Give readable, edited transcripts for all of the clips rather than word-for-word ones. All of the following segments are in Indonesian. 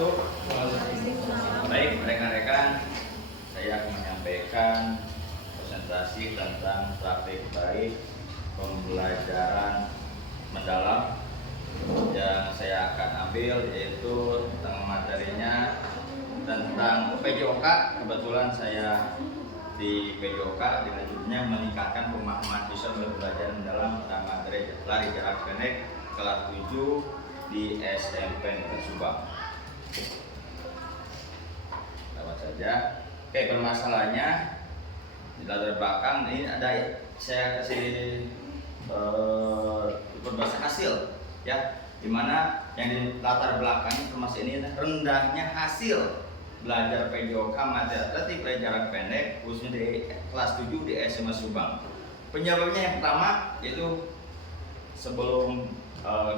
wabarakatuh. Baik rekan-rekan, saya akan menyampaikan presentasi tentang praktik baik pembelajaran mendalam yang saya akan ambil, yaitu tentang materinya tentang PJOK. Kebetulan saya di PJOK dengan judulnya meningkatkan pemahaman siswa belajar mendalam tentang materi lari jarak pendek kelas 7 di SMP Negeri Subang. Lewat saja. Oke, permasalahannya di latar belakang ini ada, saya kasih berbahasa hasil ya, dimana yang di latar belakang termasuk ini rendahnya hasil belajar PJOK materi atletik lari jarak pendek khususnya di kelas 7 di SMA Subang. Penyebabnya yang pertama yaitu sebelum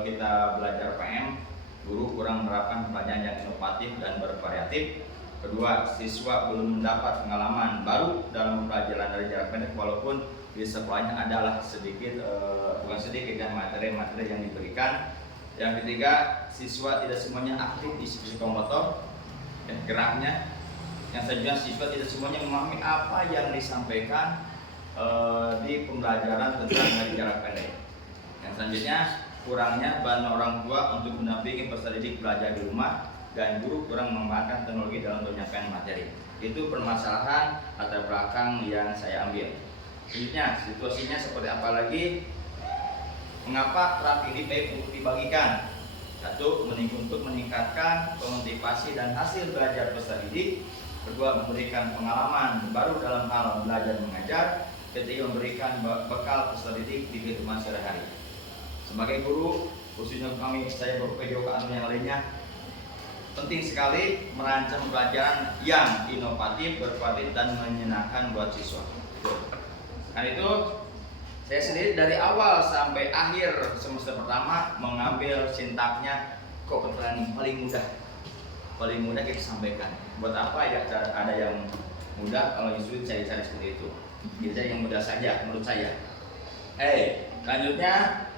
kita belajar PM, guru kurang menerapkan pembelajaran yang inovatif dan bervariatif. Kedua, siswa belum mendapat pengalaman baru dalam pembelajaran dari jarak pendek, walaupun di sekolahnya adalah sedikit, bukan sedikit kan, materi-materi yang diberikan. Yang ketiga, siswa tidak semuanya aktif di psikomotor geraknya. Yang selanjutnya, siswa tidak semuanya memahami apa yang disampaikan di pembelajaran tentang dari jarak pendek. Yang selanjutnya, kurangnya bahan orang tua untuk mendampingi peserta didik belajar di rumah, dan guru kurang memanfaatkan teknologi dalam penyampaian materi. Itu permasalahan latar belakang yang saya ambil. Selanjutnya, situasinya seperti apa lagi? Mengapa praktik ini baik untuk dibagikan? Satu, untuk meningkatkan motivasi dan hasil belajar peserta didik. Kedua, memberikan pengalaman baru dalam hal belajar mengajar. Ketiga, memberikan bekal peserta didik di kehidupan sehari-hari. Sebagai guru, khususnya kami, saya PJOK atau yang lainnya, penting sekali merancang pembelajaran yang inovatif, berkualitas, dan menyenangkan buat siswa. Karena itu, saya sendiri dari awal sampai akhir semester pertama mengambil sintaknya kebetulan paling mudah kita sampaikan. Buat apa ya ada yang mudah kalau yang sulit cari-cari seperti itu. Kita yang mudah saja menurut saya. Lanjutnya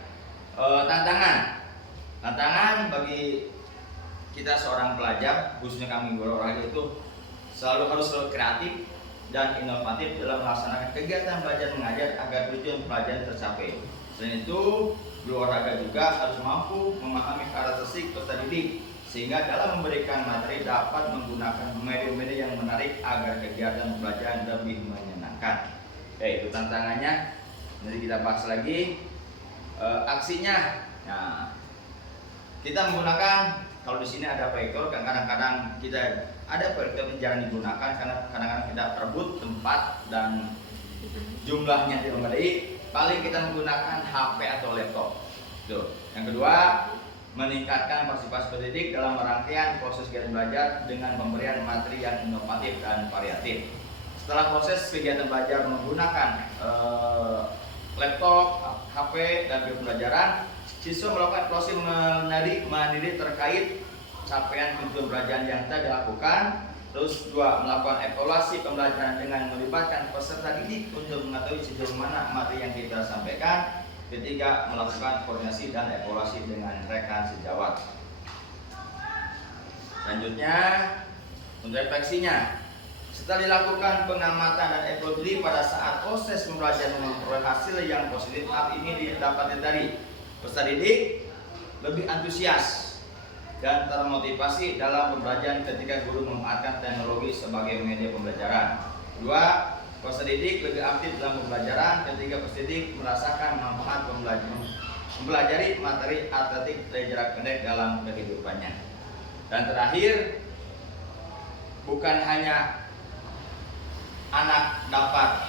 tantangan bagi kita seorang pelajar, khususnya kami guru olahraga, itu harus selalu kreatif dan inovatif dalam melaksanakan kegiatan belajar mengajar agar tujuan pelajaran tercapai. Selain itu, guru olahraga juga harus mampu memahami karakteristik peserta didik, sehingga dalam memberikan materi dapat menggunakan media-media yang menarik agar kegiatan pelajaran lebih menyenangkan. Itu tantangannya. Nanti kita bahas lagi aksinya. Nah, kita menggunakan, kalau di sini ada proyektor, kadang-kadang kita ada proyektor yang jarang digunakan karena kadang-kadang kita perebut tempat dan jumlahnya tidak memadai. Paling kita menggunakan HP atau laptop. Tuh. Yang kedua, meningkatkan partisipasi pendidik dalam rangkaian proses kegiatan belajar dengan pemberian materi yang inovatif dan variatif. Setelah proses kegiatan belajar menggunakan laptop, HP, dan pembelajaran, siswa melakukan proses mandiri terkait capaian tujuan pembelajaran yang telah dilakukan. Terus dua, melakukan evaluasi pembelajaran dengan melibatkan peserta didik untuk mengetahui sejauh mana materi yang kita sampaikan. Ketiga, melakukan koordinasi dan evaluasi dengan rekan sejawat. Selanjutnya, untuk refleksinya, setelah dilakukan pengamatan dan evaluasi pada saat proses pembelajaran memperoleh hasil yang positif, hal ini didapatkan dari peserta didik lebih antusias dan termotivasi dalam pembelajaran ketika guru memanfaatkan teknologi sebagai media pembelajaran. Dua, peserta didik lebih aktif dalam pembelajaran ketika peserta didik merasakan manfaat mempelajari materi atletik dari jarak pendek dalam kehidupannya. Dan terakhir, bukan hanya anak dapat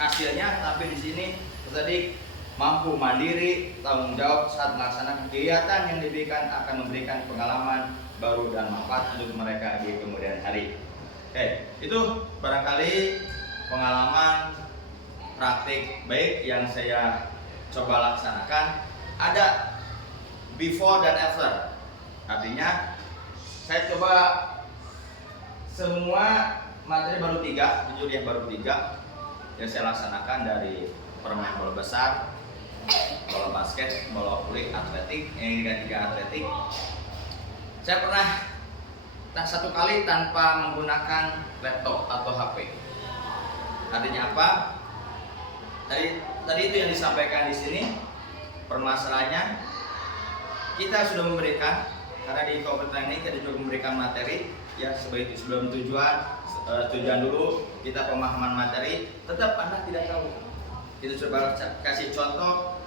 hasilnya, tapi di sini peserta didik mampu mandiri, tanggung jawab saat melaksanakan kegiatan yang diberikan akan memberikan pengalaman baru dan manfaat untuk mereka di kemudian hari. Itu barangkali pengalaman praktik baik yang saya coba laksanakan. Ada before dan after. Artinya saya coba semua materi baru 3, jujur ya baru 3 yang saya laksanakan, dari permain bola besar, bola basket, bola voli, atletik, yang 3 atletik. Saya pernah satu kali tanpa menggunakan laptop atau HP. Artinya apa? Tadi itu yang disampaikan di sini. Permasalahannya kita sudah memberikan, karena di komputer ini kita juga memberikan materi ya sebagai sebelum tujuan dulu kita pemahaman materi, tetap Anda tidak tahu. Kita coba kasih contoh,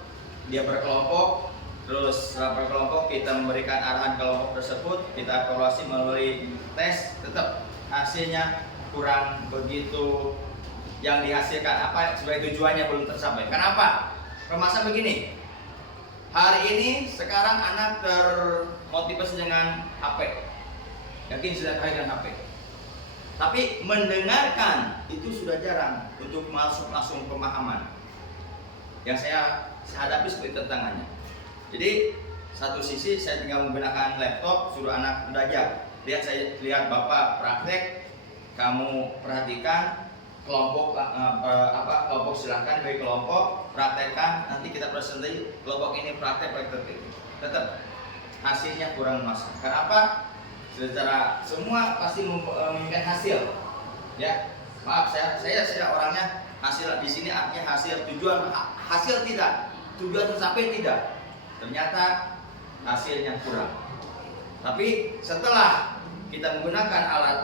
dia berkelompok, terus setelah berkelompok kita memberikan arahan kelompok tersebut, kita evaluasi melalui tes, tetap hasilnya kurang begitu yang dihasilkan apa sebagai tujuannya belum tercapai. Kenapa? Permasalahan begini, hari ini sekarang anak termotivasi dengan HP, yakin sudah kaya dengan HP, tapi mendengarkan itu sudah jarang untuk masuk langsung pemahaman. Yang saya hadapi seperti tantangannya. Jadi satu sisi saya tinggal menggunakan laptop, suruh anak belajar. Lihat bapak praktek, kamu perhatikan kelompok kelompok silahkan bagi kelompok praktekkan, nanti kita presentasi kelompok ini praktek. Tetap hasilnya kurang masuk. Kenapa? Secara semua pasti menginginkan hasil. Ya, maaf saya orangnya hasil di sini artinya hasil, tujuan hasil tidak, tujuan tercapai tidak. Ternyata hasilnya kurang. Tapi setelah kita menggunakan alat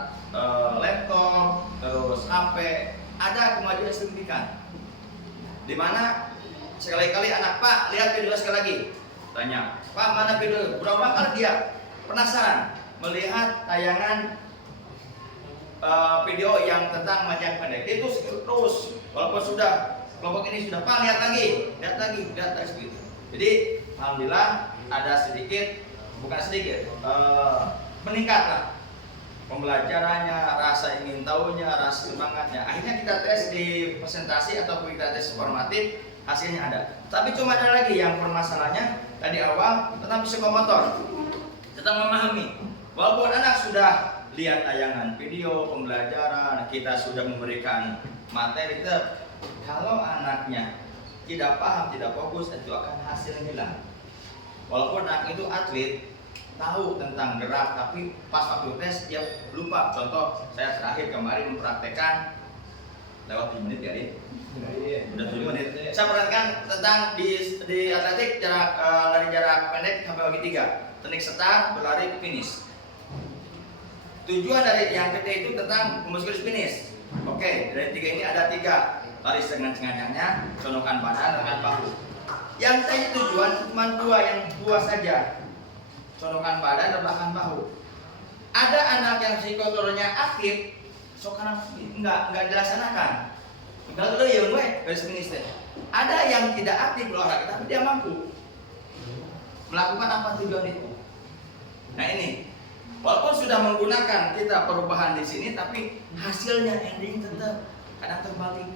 laptop terus HP, ada kemajuan signifikan. Dimana sekali-kali anak, Pak lihat video sekali lagi, tanya Pak mana video, berapa kali dia penasaran melihat tayangan video yang tentang majang pendek itu terus, walaupun sudah kelompok ini sudah Pak lihat lagi begitu. Jadi alhamdulillah ada bukan sedikit meningkatlah pembelajarannya, rasa ingin tahunya, rasa semangatnya. Akhirnya kita tes di presentasi atau kita tes formatif, hasilnya ada. Tapi cuma ada lagi yang permasalahannya tadi awal tentang psikomotor, tentang memahami. Walaupun anak sudah lihat tayangan video pembelajaran, kita sudah memberikan materi, kalau anaknya tidak paham, tidak fokus, itu akan hasilnya hilang. Walaupun anak itu atlet, tahu tentang gerak, tapi pas waktu tes dia lupa. Contoh, saya terakhir kemarin mempraktekkan lewat 7 menit ya, udah 7 menit. Saya perhatikan tentang di atletik lari jarak pendek sampai bagi 3, teknik start, berlari, finish. Tujuan dari yang ketiga itu tentang musculus finish. Oke, dari 3 ini ada 3, lari dengan sengaja, conokan badan dengan bahu. Yang tadi tujuan cuma 2, yang 2 saja, conokan badan dan belakang bahu. Ada anak yang psikomotornya aktif, sekarang enggak dilaksanakan. Enggak ya gue garis finish teh. Ada yang tidak aktif olahraga tapi dia mampu melakukan apa tujuan itu. Nah ini, walaupun sudah menggunakan kita perubahan di sini, tapi hasilnya ending tetap kadang terbalik.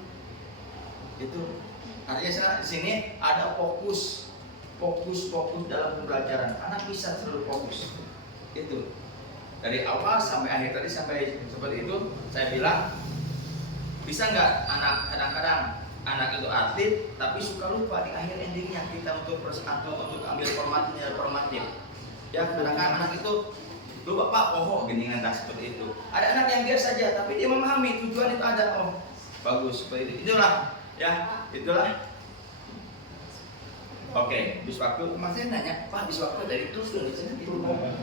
Itu artinya di sini ada fokus dalam pembelajaran. Anak bisa selalu fokus. Itu dari awal sampai akhir tadi sampai seperti itu saya bilang, bisa nggak anak kadang-kadang anak itu atlet tapi suka lupa di akhir endingnya kita untuk ambil formatif. Ya kadang-kadang anak itu lupa Pak, gini entah seperti itu. Ada anak yang biasa saja tapi dia memahami tujuan itu ada, bagus seperti itu. Itulah. Oke, bis waktu. Maksudnya nanya, Pak bis waktu dari terus dulu.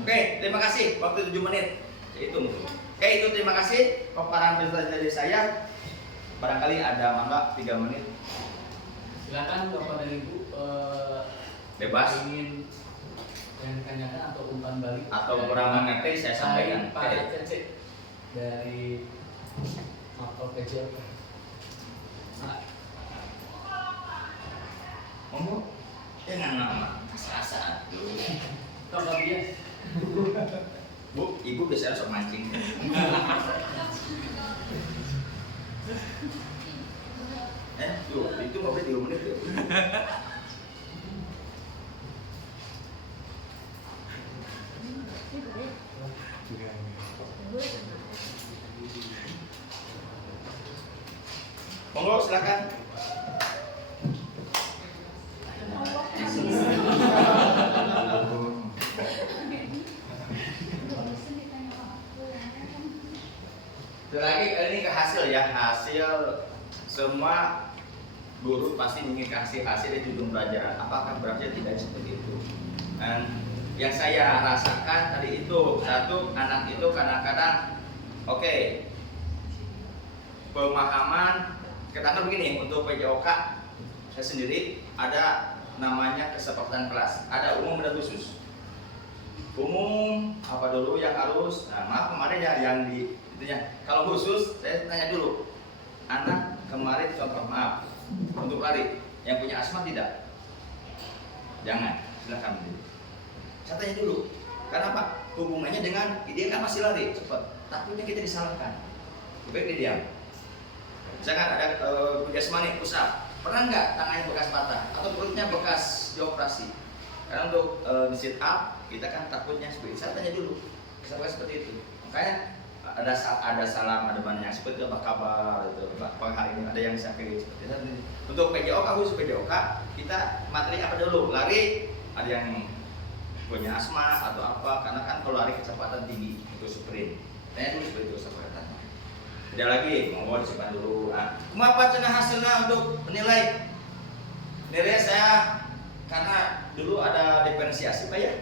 Oke, terima kasih. Waktu 7 menit. Hitung. Oke, itu terima kasih paparan presentasi dari saya. Barangkali ada mangga 3 menit. Silakan Bapak dan Ibu bebas. Ingin yang ditanyakan atau umpan balik atau kurang mengerti saya sampaikan. Pak Cece dari Makro Kecil. Monggo. Dengan nama saat dulu. Tolong bias. Bu, ibu biasanya sok mancing. Itu ngobrol 3 menit ya. Monggo silakan. lagi ini ke hasil ya, hasil semua guru pasti ingin kasih hasil di ujung pelajaran. Apakah berarti tidak seperti itu? Dan yang saya rasakan tadi itu satu, anak itu kadang-kadang oke, pemahaman kadang-kadang begini. Untuk PJOK saya sendiri ada namanya kesepakatan kelas, ada umum dan khusus. Umum apa dulu yang harus, nah maaf kemarin ya yang di itunya. Kalau khusus saya tanya dulu, anak kemarin contoh maaf untuk lari yang punya asma tidak? Jangan, silakan. Saya tanya dulu, karena apa? Hubungannya dengan dia kan masih lari cepat, takutnya kita disalahkan. Baik dia diam. Misalkan ada jasmani pusat, pernah nggak tangannya bekas patah atau perutnya bekas dioperasi? Karena untuk di sit up kita kan takutnya seperti itu. Saya tanya dulu, bisa seperti itu. Makanya ada salam, ada banyak seperti itu, apa kabar itu, apa hari ini ada yang saya pilih seperti itu. Untuk PJOK khusus PJOK kita materi apa dulu? Lari, ada yang punya asma atau apa, karena kan kalau lari kecepatan tinggi itu sprint. Tanya dulu seperti itu kecepatan. Tidak lagi, mau disimpan dulu. Nah, kenapa cina hasilnya untuk menilai? Nilai saya karena dulu ada diferensiasi Pak ya.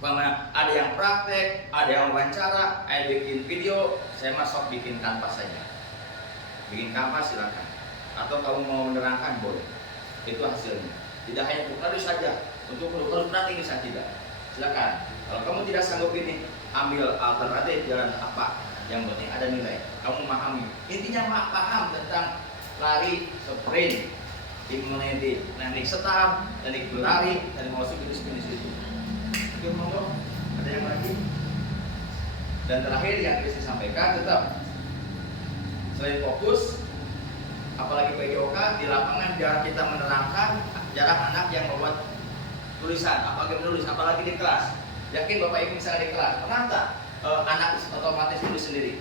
Bagaimana ada yang praktek, ada yang wawancara, ada bikin video, saya masuk bikin kanvas saja. Bikin kanvas silakan. Atau kamu mau menerangkan boleh. Itu hasilnya. Tidak hanya untuk lari saja, untuk harus praktik bisa tidak. Silakan. Kalau kamu tidak sanggup ini, ambil alternatif jalan apa. Yang penting ada nilai. Kamu memahami. Intinya paham tentang lari, sprint, immunity, teknik start, teknik berlari, dan masuk ke jenis itu. Oke, monggo. Ada yang lagi? Dan terakhir yang bisa disampaikan tetap selain fokus, apalagi PJOK di lapangan jarang kita menerangkan, jarang anak yang membuat tulisan, apalagi menulis, apalagi di kelas. Yakin Bapak Ibu misalnya di kelas, pernah tak anak otomatis tulis sendiri?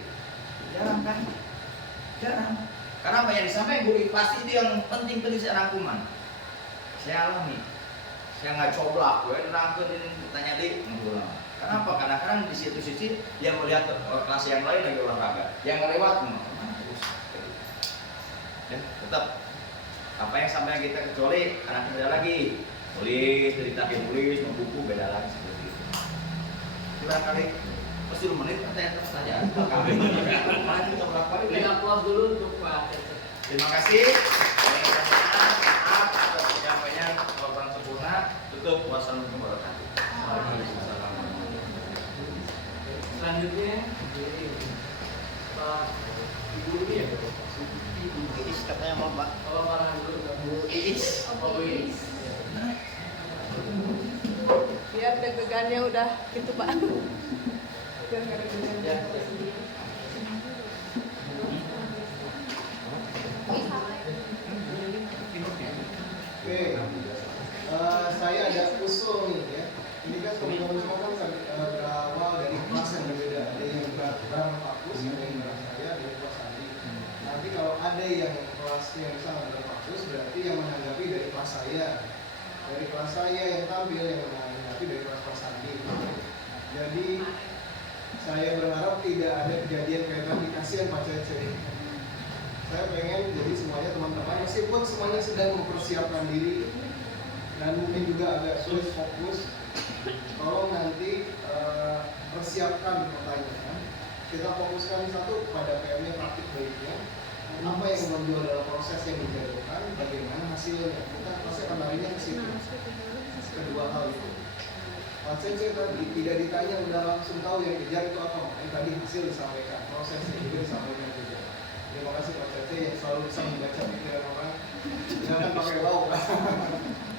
Jarang kan? Jarang. Karena apa yang disampaikan guru pasti itu yang penting saya rangkuman. Saya alami. Saya nggak coba, gue nerangkan ini tanya di ngulang. Kenapa? Karena kadang di situ-situ dia melihat kelas yang lain lagi olahraga, yang lewat terus. Ya, tetap apa yang sampai kita kecuali anak beda lagi, tulis cerita tulis, mau buku beda lagi seperti itu. Barangkali pasti 10 menit pertanyaan. Ini aplaus dulu untuk Pak. Terima kasih. Maaf atas penyampaian kalau kurang sempurna. Tutup. Wassalamualaikum warahmatullahi wabarakatuh. Selanjutnya Pak Ibu ini ya. Iis katanya mau Pak. Kalau marah dulu Bu Iis. Pak Bu Iis. Biar deg-degannya udah gitu Pak. Biar nggak deg-degan. Oke, saya ada usul nih ya. Ini kan teman-teman semua kan berawal dari kelas yang berbeda. Ada yang bareng Pak Kus, ada yang bareng saya, ada yang kelas Andi. Nanti kalau ada yang kelasnya yang sama dengan Pak Kus, berarti yang menanggapi dari kelas saya. Dari kelas saya yang tampil yang menanggapi dari kelas Andi. Jadi saya berharap tidak ada kejadian kayak tadi, kasihan Pak Cece. Saya pengen jadi semuanya teman-teman, meskipun semuanya sedang mempersiapkan diri dan mungkin juga agak sulit fokus. Tolong nanti persiapkan pertanyaan. Kita fokuskan satu pada PM-nya praktik baiknya. Apa yang menonjol dalam proses yang dijalankan, bagaimana hasilnya. Kita pasti akan larinya ke situ. Kedua hal itu. Pak Cece tadi tidak ditanya udah langsung tahu yang kejar itu apa. Yang tadi hasil disampaikan, prosesnya juga disampaikan juga. Terima kasih Pak Cece yang selalu bisa membaca pikiran orang. Jangan pakai lauk.